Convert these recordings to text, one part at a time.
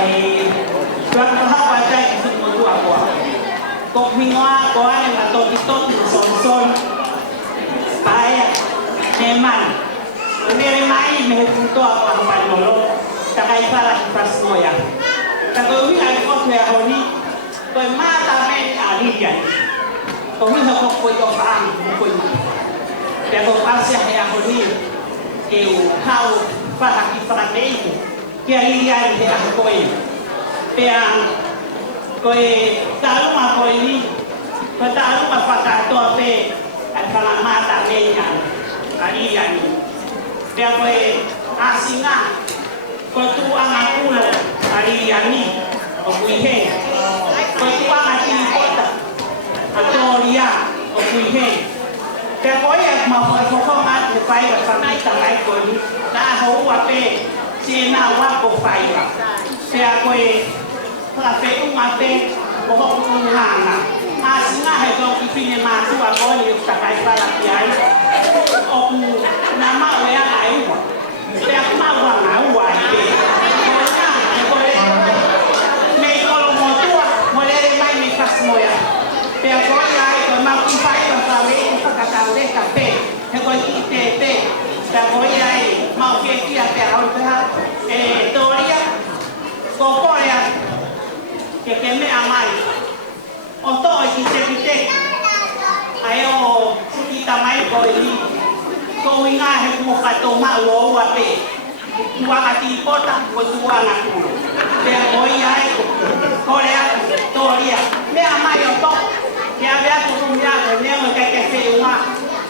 Ay, tuwag kahapon tayo isip mo ito ako. Kung mingoa ko ay matokitot ng son-son. Kaya, neman. Kumirimay, may punto ako ang panolo. Takay para ipas mo yan. Kagawin ay ko kaya ako ni. Kung mata may aliyan. Kung hindi ako po ito paang bukoy. Kaya kung pasya kaya ako ni. Kau para iparamay mo. Kaya liyan kaya ako eh. Kaya kaya talong ako ini. Kaya talong mapakato pe. At palamata may yan. Aliyan mo. Kaya kaya asing nga. Kaya tuwang ang ulo. Aliyan ni. O kuihe. Kaya tuwang ang tinikota. Atoria. O kuihe. Kaya kaya mapapakong at upay at pamitang ay ko ni. Naahawa pe. Sinawa ko fire. Kaya kaya kape umape. Bukong umanga. Asing nga ay kong ipinimatu ako ni Takay Palapiyay. O nama wea aywa. Kaya kumawang awa. May kolong mo tuwa. Molere may may kasmoya. Kaya kaya ay kong makumpay ang pawin pagkakawin kape. Kaya kong itepe. Kaya kaya ay maupiyaki at kaya Toria. Kokoya. Kaya keme amay. Oto ay kite-kite. Ayaw kita may ko ini. Kung nga mo katuma lo wape. Tuwa katipota ko tuwa na kulo. Kaya boy ay Korea Toria. Me amay oto. Kaya vea ko kumya ko ne mo kake uma.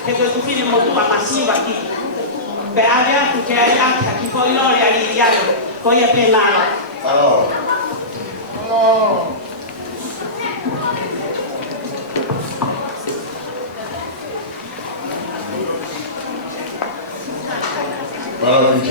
Kaya ko fili mo tuwa masiba ki. Kaya vea ko kaya ya ki ko ilo ya li ya. Ko ya penalo. Hello. Hello. Para PK.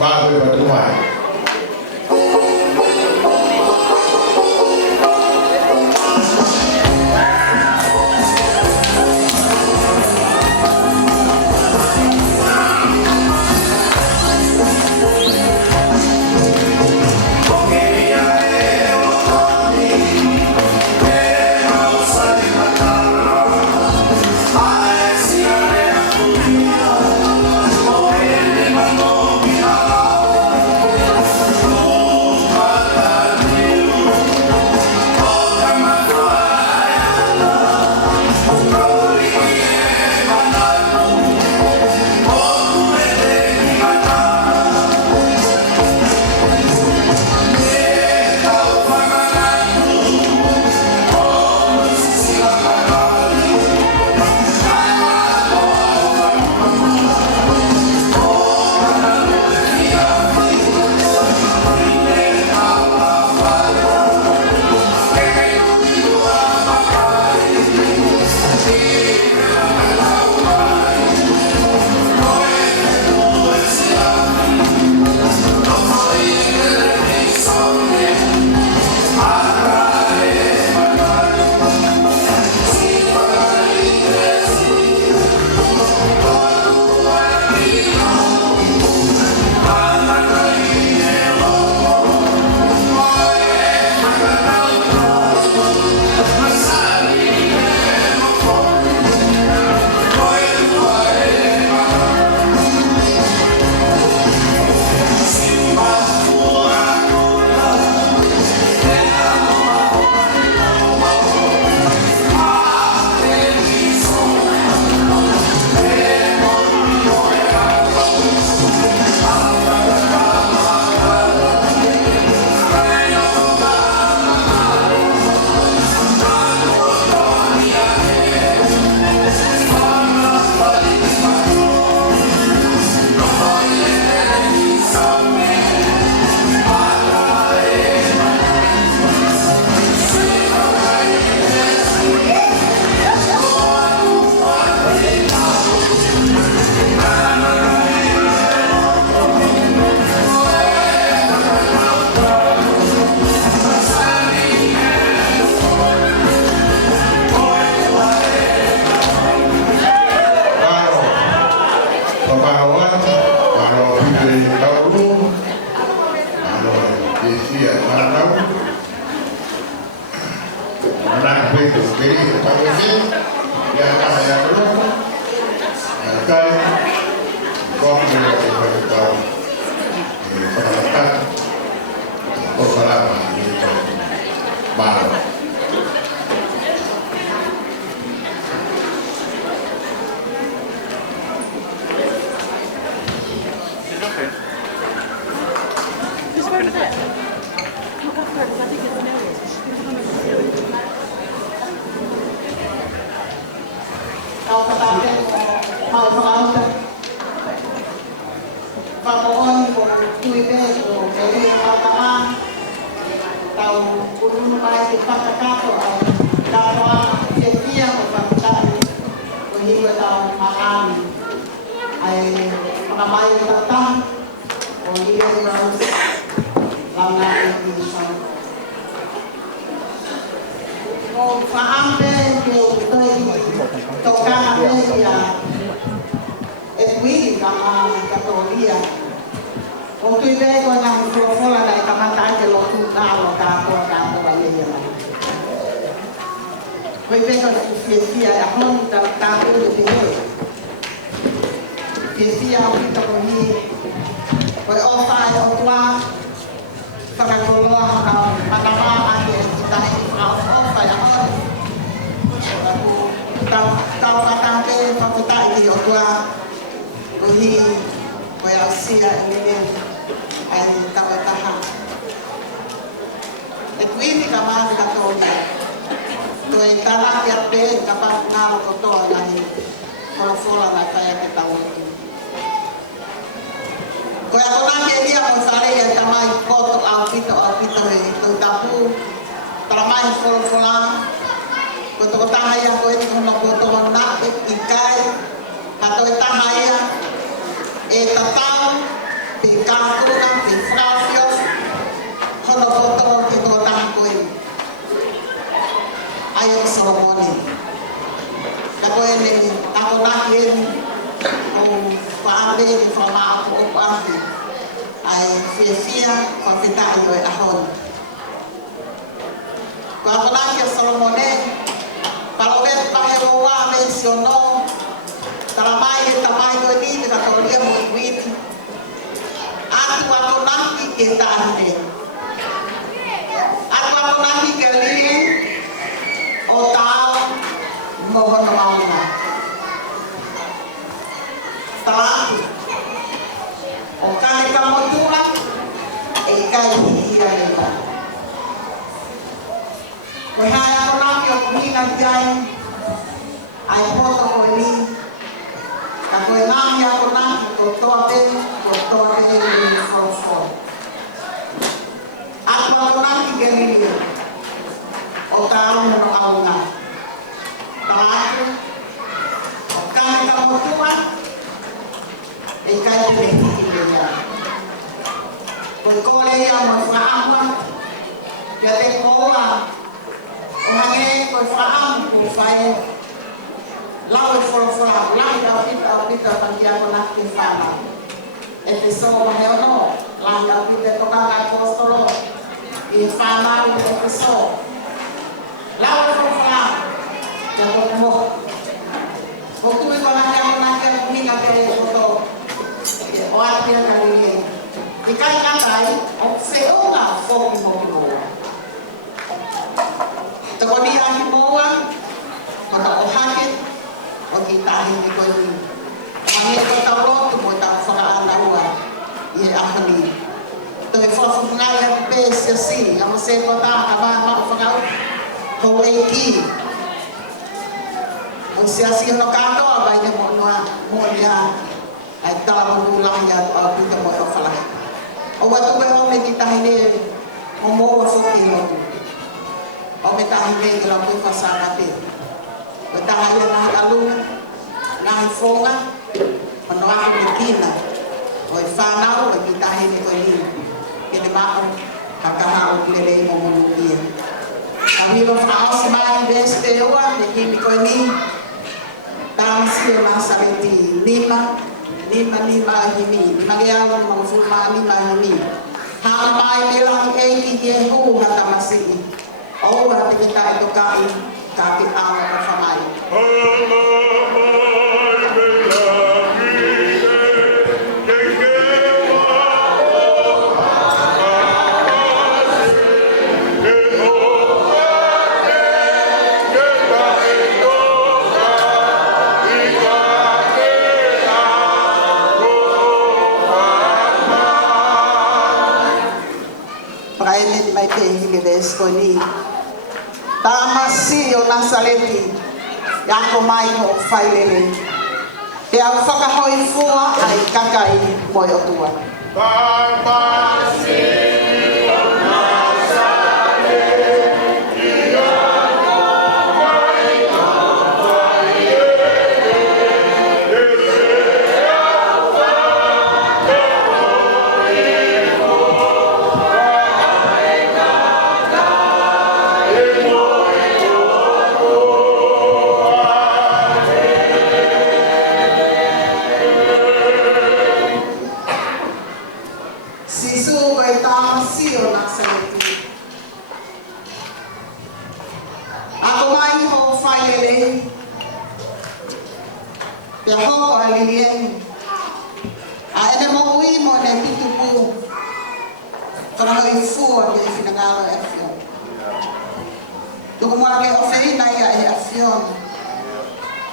Bago bertumai. kākuna, te whakawhio, hono poto te tō tākoe. Ai o Solomoni. Ka koe ne, tako naki e o whaande ni whamāko o pāwhi. Ai whiawhia, whawhetai o e ahon. Ka naki o Solomone, palobet pahe roa me siono, taramai e tamai koe ni, ka toria mo iwini. Atu ako naki ke tāne. Atu ako naki ke lili, o tau mo hono mauna. Talatu. O kane ka motua e kai hia lea. Koe hai ako naki o kumina jai ai poto koe ni. Ka koe nami ako naki ko toa te ni whawhau. Aku ako naki ke lili. O tau no aunga. Talatu. O kane ka motua e kai te hiki lea. Koe kore ia mo whaamua. Ia te koa. O hange koe whaamu ko whae. Lau e whorofora. Lahi au pita pati ako naki whana. E te soa me ono. Lahi au pita tokanga e kostoro. I whana i te soa. Lau e whorofora. Ia toko mo. O tui ko naki ako minga te e koto. O atia ka rie. I kai katai, o whionga whoki moa. Tako ni ahi moa, kota o hake, o ki tahi ni koe ni. Hangi ko tau rotu mo tau whakaana ua, i e ahani. Toi whawhungai a pēsia si, amo se kota ka maa whakau, ho e ki. O se asi no katoa, vai ne mo nia. Ai tala mo lahi a puta mo o whalahi. O watu koe o me ki tahi ne o moa whoki hotu. O me tahi ne i la koe whasanga te. O tahi e nahi alunga, nahi whonga, o no ako me kina. O i whanau e ki tahi ne koe ni. Kene mako, kakaha o klere mo monu kia. A wilo whao si mai veste oa, me kimi koe ni. Tamsi o Nasareti lima himi. Lima geau mga fulma lima himi. Hang mai bilang eki Yehu na tamasi. O hati kita ito kai kaki ang pamay. Mai pehili deskoni. Tamasi o Nasareti. Yako mai o whailele. Te au whakahoi fua ai kakai moi o tua. Tamasi o Nasareti. Yako mai o whailele. Te hoko a lilien. A ene mo ui mo ne pitupu. Kona hoi fua ke whinangalo e awhion. Tuku moa ke ofeina ia e awhion.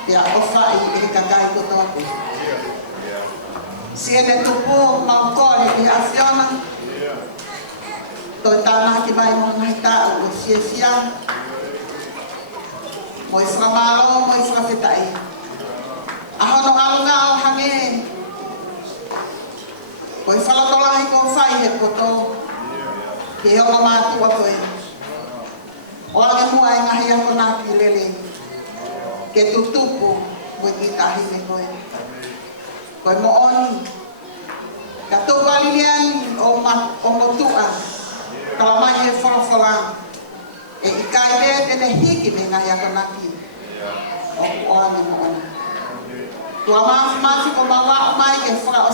Ia ofai e kakai kotote. Si ene tupu maukore e awhiona. Toi tāna ki mai mo ngai tāu o fiefia. Mo i whamaro, mo i whawhetai. Ahono alunga o hange. Ko i whalakolahi ko whai he koto. Ke hono mātua koe. O ane mua e ngahi ako naki lele. Ke tutupu mo i tahi me koe. Koe mo oni. Kato balilian o motua. Kalamai e whakawhara. E ikai rea tene hiki me ngai akanaki. O oane mo ana. Tua mafi o mawa o mai e whaka